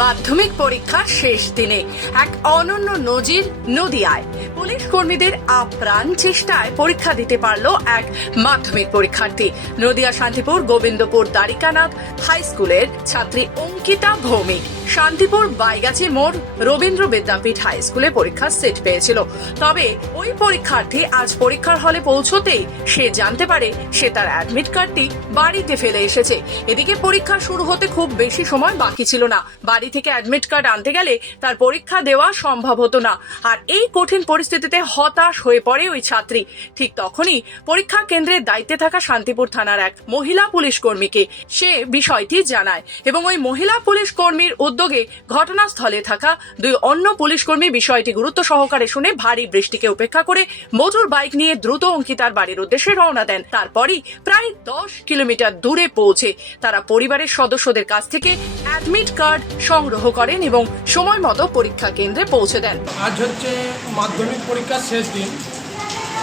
মাধ্যমিক পরীক্ষার শেষ দিনে এক অনন্য নজির নদিয়ায় পুলিশ কর্মীদের আপ্রাণ চেষ্টায় পরীক্ষা দিতে পারল এক মাধ্যমিক পরীক্ষার্থী। নদিয়া শান্তিপুর গোবিন্দপুর দ্বারিকানাথ হাই স্কুলের ছাত্রী অঙ্কিতা ভৌমিক শান্তিপুর বাইগাছি মোড় রবীন্দ্র বিদ্যাপীঠ হাই স্কুলে পরীক্ষার সেট পেয়েছিল। তবে ওই পরীক্ষার্থী আজ পরীক্ষার হলে পৌঁছতেই সে জানতে পারে সে তার অ্যাডমিট কার্ডটি বাড়িতে ফেলে এসেছে। এদিকে পরীক্ষা শুরু হতে খুব বেশি সময় বাকি ছিল না। বাড়ি থেকে অ্যাডমিট কার্ড আনতে গেলে তার পরীক্ষা দেওয়া সম্ভব হতো না। আর এই কঠিন পরিস্থিতিতে হতাশ হয়ে পড়ে ওই ছাত্রী। ঠিক তখনই পরীক্ষা কেন্দ্রের দায়িত্বে থাকা শান্তিপুর থানার এক মহিলা পুলিশ কর্মীকে সে বিষয়টি জানায় এবং ওই মহিলা পুলিশ কর্মীর উদ্যোগে ঘটনাস্থলে থাকা দুই অন্য পুলিশ কর্মী বিষয়টি গুরুত্ব সহকারে শুনে ভারী বৃষ্টিকে উপেক্ষা করে মোটর বাইক নিয়ে দ্রুত অঙ্কিতার বাড়ির উদ্দেশ্যে রওনা দেন। তারপরই প্রায় 10 কিলোমিটার দূরে পৌঁছে তারা পরিবারের সদস্যদের কাছ থেকে অ্যাডমিট কার্ড সংগ্রহ করেন এবং সময় মতো পরীক্ষা কেন্দ্রে পৌঁছে দেন। আজ হচ্ছে মাধ্যমিক পরীক্ষার শেষ দিন।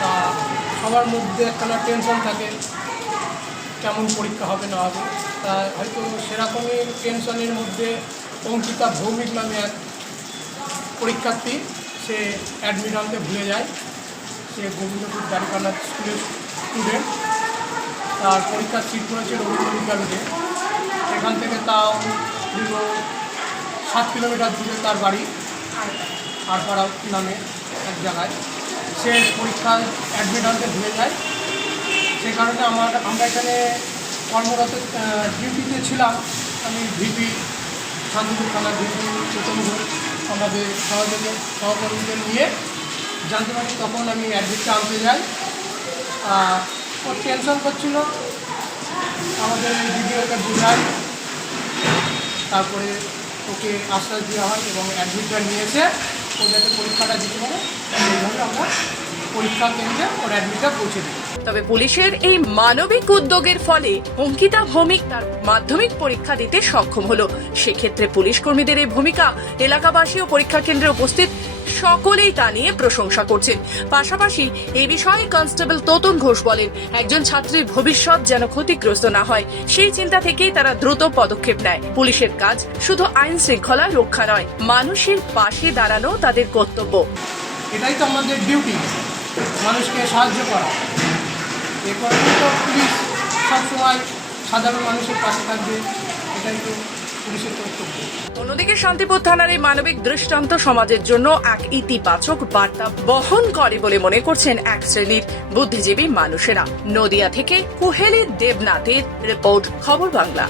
তা সবার মধ্যে একখানা টেনশন থাকে কেমন পরীক্ষা হবে না হবে। তা হয়তো সেরকমই টেনশনের মধ্যে অঙ্কিতা ভৌমিক নামে এক পরীক্ষার্থী সে অ্যাডমিট আনতে ভুলে যায়। সে গোবিন্দপুর দ্বারিকানাথ স্কুলের স্টুডেন্ট। তার পরীক্ষার সিট পড়েছে রবীন্দ্র বিদ্যাপীঠে। এখান থেকে তাও দীর্ঘ 7 কিলোমিটার দূরে তার বাড়ি আরপাড়া নামে এক জায়গায়। সে পরীক্ষায় অ্যাডমিট আনতে ভুলে যায়। সে কারণে আমরা এখানে কর্মরত ডিউটিতে ছিলাম। আমি ভিপি শান্তিপুর থানার ভিপি প্রথম আমাদের সহকর্মীদের নিয়ে জানতে পারি। তখন আমি অ্যাডমিটটা আনতে যাই। ওর টেনশন করছিল, আমাদের ভিডিওকে বোঝাই, তারপরে ওকে আশ্বাস দেওয়া হয় এবং অ্যাডমিটটা নিয়ে এসে ও যাতে পরীক্ষাটা দিতে পারে এইভাবে আমরা পরীক্ষা কেন্দ্রে ওর অ্যাডমিটটা পৌঁছে দিই। তবে পুলিশের এই মানবিক উদ্যোগের ফলে অঙ্কিতা ভৌমিক তার মাধ্যমিক পরীক্ষা দিতে সক্ষম হলো। সেক্ষেত্রে পুলিশ কর্মীদের এই ভূমিকা এলাকাবাসী ও পরীক্ষা কেন্দ্রে উপস্থিত সকলেই তা নিয়ে প্রশংসা করছেন। পাশাপাশি এই বিষয়ে কনস্টেবল তোতন ঘোষ বলেন, একজন ছাত্রীর ভবিষ্যৎ যেন ক্ষতিগ্রস্ত না হয় সেই চিন্তা থেকেই তারা দ্রুত পদক্ষেপ নেয়। পুলিশের কাজ শুধু আইন শৃঙ্খলা রক্ষা নয়, মানুষের পাশে দাঁড়ানো তাদের কর্তব্য। এটাই তো আমাদের ডিউটি, মানুষকে সাহায্য করা। এ কারণে তো পুলিশ সবসময় সাধারণ মানুষের পাশে থাকবে, এটাই তো পুলিশের কর্তব্য। অন্যদিকে শান্তিপুর থানার এই মানবিক দৃষ্টান্ত সমাজের জন্য এক ইতিবাচক বার্তা বহন করে বলে মনে করছেন এক শ্রেণীর বুদ্ধিজীবী মানুষেরা। নদিয়া থেকে কুহেলি দেবনাথের রিপোর্ট, খবর বাংলা।